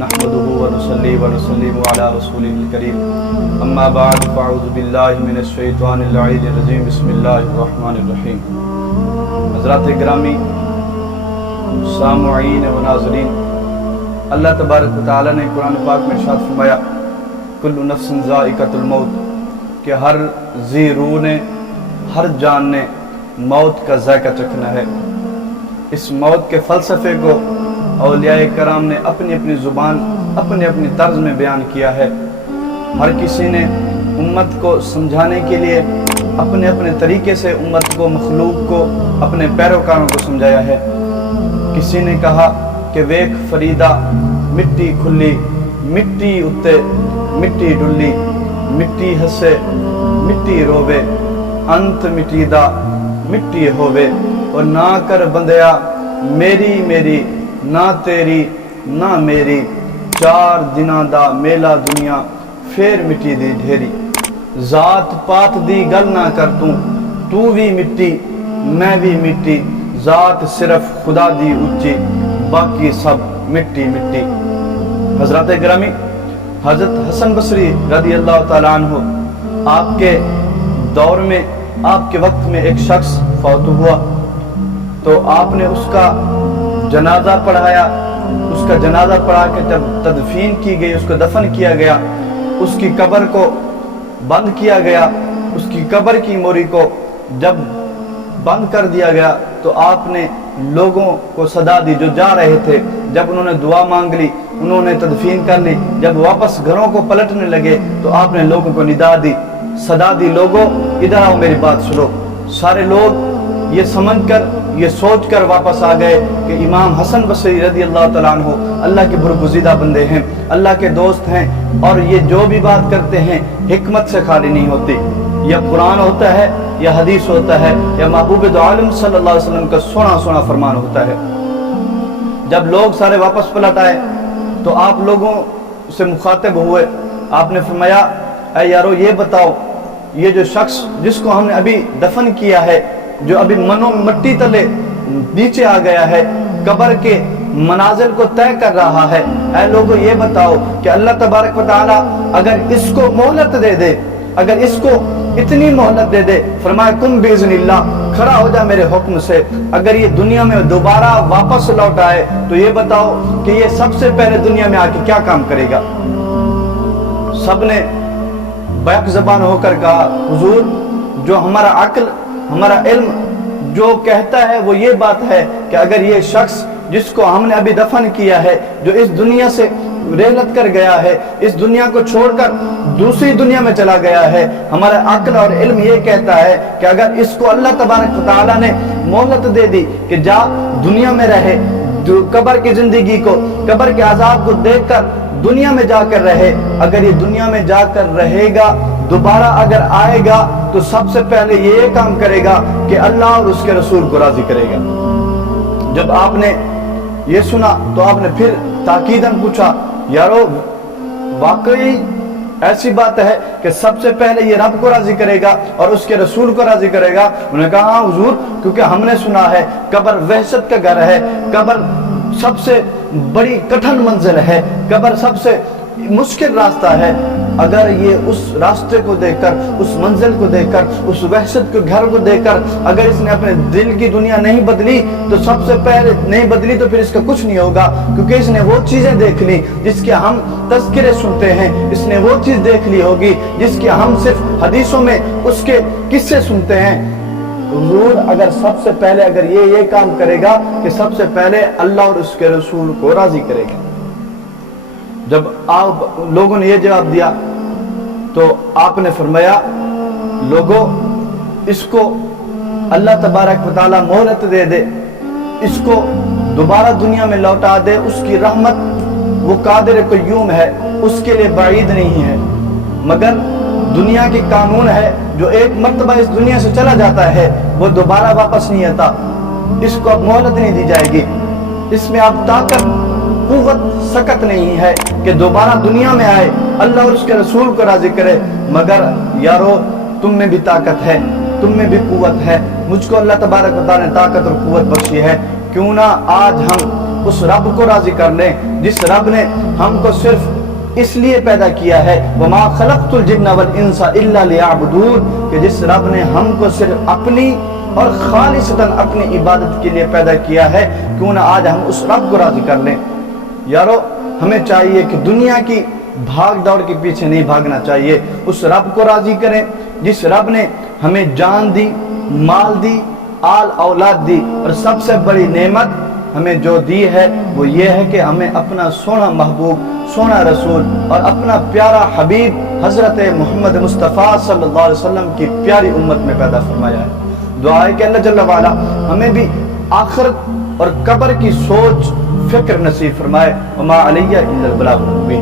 نحمده ونصلي ونسلم على رسوله الكريم اما بعد فاعوذ بالله من الشیطان اللعین الرجیم بسم اللہ الرحمن الرحیم۔ حضرات گرامی، سامعین و ناظرین، اللہ تبارک و تعالی نے قرآن پاک میں ارشاد فرمایا کل نفس ذائقۃ الموت، کہ ہر ذی روح نے، ہر جان نے موت کا ذائقہ چکھنا ہے۔ اس موت کے فلسفے کو اولیاء کرام نے اپنی اپنی زبان، اپنی اپنی طرز میں بیان کیا ہے۔ ہر کسی نے امت کو سمجھانے کے لیے اپنے اپنے طریقے سے امت کو، مخلوق کو، اپنے پیروکاروں کو سمجھایا ہے۔ کسی نے کہا کہ ویک فریدا مٹی کھلی، مٹی اتے مٹی ڈلی، مٹی ہسے مٹی روے، انت مٹی دا مٹی ہووے، اور نہ کر بندیا میری میری، نہ تیری نہ میری، چار دناں دا میلا دنیا پھر مٹی دی ڈھیری، ذات پات دی گل نہ کر تو بھی مٹی میں بھی مٹی، ذات صرف خدا دی اچھی باقی سب مٹی مٹی۔ حضرات گرامی، حضرت حسن بصری رضی اللہ تعالیٰ عنہ، آپ کے دور میں، آپ کے وقت میں ایک شخص فوت ہوا، تو آپ نے اس کا جنازہ پڑھایا۔ اس کا جنازہ پڑھا کے جب تدفین کی گئی، اس کو دفن کیا گیا، اس کی قبر کو بند کیا گیا، اس کی قبر کی موری کو جب بند کر دیا گیا تو آپ نے لوگوں کو صدا دی جو جا رہے تھے۔ جب انہوں نے دعا مانگ لی، انہوں نے تدفین کر لی، جب واپس گھروں کو پلٹنے لگے تو آپ نے لوگوں کو ندا دی، صدا دی، لوگوں ادھر آؤ میری بات سنو۔ سارے لوگ یہ سمجھ کر، یہ سوچ کر واپس آ گئے کہ امام حسن بصری رضی اللہ تعالیٰ عنہ اللہ کے برگزیدہ بندے ہیں، اللہ کے دوست ہیں، اور یہ جو بھی بات کرتے ہیں حکمت سے خالی نہیں ہوتی۔ یا قرآن ہوتا ہے، یا حدیث ہوتا ہے، یا محبوب دو عالم صلی اللہ علیہ وسلم کا سونا فرمان ہوتا ہے۔ جب لوگ سارے واپس پلٹ آئے تو آپ لوگوں سے مخاطب ہوئے، آپ نے فرمایا اے یارو یہ بتاؤ، یہ جو شخص جس کو ہم نے ابھی دفن کیا ہے، جو ابھی مٹی تلے نیچے آ گیا ہے، قبر کے منازل کو طے کر رہا ہے، اے لوگوں یہ بتاؤ کہ اللہ تبارک و تعالی اگر اس کو مہلت دے دے، اگر اس کو اتنی مہلت دے دے، فرمایا کن باذن اللہ، کھڑا ہو جا میرے حکم سے، اگر یہ دنیا میں دوبارہ واپس لوٹ آئے تو یہ بتاؤ کہ یہ سب سے پہلے دنیا میں آ کے کیا کام کرے گا؟ سب نے بیک زبان ہو کر کہا حضور، جو ہمارا عقل، ہمارا علم جو کہتا ہے وہ یہ بات ہے کہ اگر یہ شخص جس کو ہم نے ابھی دفن کیا ہے، جو اس دنیا سے رحلت کر گیا ہے، اس دنیا کو چھوڑ کر دوسری دنیا میں چلا گیا ہے، ہمارا عقل اور علم یہ کہتا ہے کہ اگر اس کو اللہ تبارک و تعالیٰ نے مہلت دے دی کہ جا دنیا میں رہے، قبر کی زندگی کو، قبر کے عذاب کو دیکھ کر دنیا میں جا کر رہے، اگر یہ دنیا میں جا کر رہے گا، دوبارہ اگر آئے گا تو سب سے پہلے یہ کام کرے گا کہ اللہ اور اس کے رسول کو راضی کرے گا۔ جب آپ نے یہ سنا تو آپ نے پھر تاکیداً پوچھا یارو واقعی ایسی بات ہے کہ سب سے پہلے یہ رب کو راضی کرے گا اور اس کے رسول کو راضی کرے گا؟ انہوں نے کہا ہاں حضور، کیونکہ ہم نے سنا ہے قبر وحشت کا گھر ہے، قبر سب سے بڑی کٹھن منزل ہے، قبر سب سے مشکل راستہ ہے، اگر یہ اس راستے کو دیکھ کر، اس منزل کو دیکھ کر، اس وحشت کے گھر کو دیکھ کر اگر اس نے اپنے دل کی دنیا نہیں بدلی تو سب سے پہلے نہیں بدلی تو پھر اس کا کچھ نہیں ہوگا، کیونکہ اس نے وہ چیزیں دیکھ لی جس کے ہم تذکرے سنتے ہیں، اس نے وہ چیز دیکھ لی ہوگی جس کے ہم صرف حدیثوں میں اس کے قصے سنتے ہیں۔ حضور اگر سب سے پہلے اگر یہ کام کرے گا کہ سب سے پہلے اللہ اور اس کے رسول کو راضی کرے گا۔ جب آپ لوگوں نے یہ جواب دیا تو آپ نے فرمایا لوگوں اس کو اللہ تبارک و تعالیٰ مہلت دے دے، اس کو دوبارہ دنیا میں لوٹا دے، اس کی رحمت وہ قادر قیوم ہے، اس کے لیے بعید نہیں ہے، مگر دنیا کی قانون ہے جو ایک مرتبہ اس دنیا سے چلا جاتا ہے وہ دوبارہ واپس نہیں آتا، اس کو اب مہلت نہیں دی جائے گی، اس میں اب طاقت قوت سکت نہیں ہے کہ دوبارہ دنیا میں آئے، اللہ اور اس کے رسول کو راضی کرے، مگر یارو تم میں بھی طاقت ہے، تم میں بھی قوت ہے، مجھ کو اللہ تبارک و تعالیٰ نے طاقت اور قوت بخشی ہے، کیوں نہ آج ہم اس رب کو راضی کر لیں جس رب نے ہم کو صرف اس لیے پیدا کیا ہے وما خلقت الجن والانس الا ليعبدون، کہ جس رب نے ہم کو صرف اپنی اور خالصتاً اپنی عبادت کے لیے پیدا کیا ہے، کیوں نہ آج ہم اس رب کو راضی کر لیں۔ یارو ہمیں چاہیے کہ دنیا کی بھاگ دوڑ کے پیچھے نہیں بھاگنا چاہیے، اس رب کو راضی کریں جس رب نے ہمیں جان دی، مال دی، آل اولاد دی، اور سب سے بڑی نعمت ہمیں جو دی ہے وہ یہ ہے کہ ہمیں اپنا سونا محبوب، سونا رسول اور اپنا پیارا حبیب حضرت محمد مصطفیٰ صلی اللہ علیہ وسلم کی پیاری امت میں پیدا فرمایا ہے۔ دعا ہے کہ اللہ جل وعلا ہمیں بھی آخرت اور قبر کی سوچ فکر نصیب فرمائے۔ وما علیہ الا البلاغ المبین۔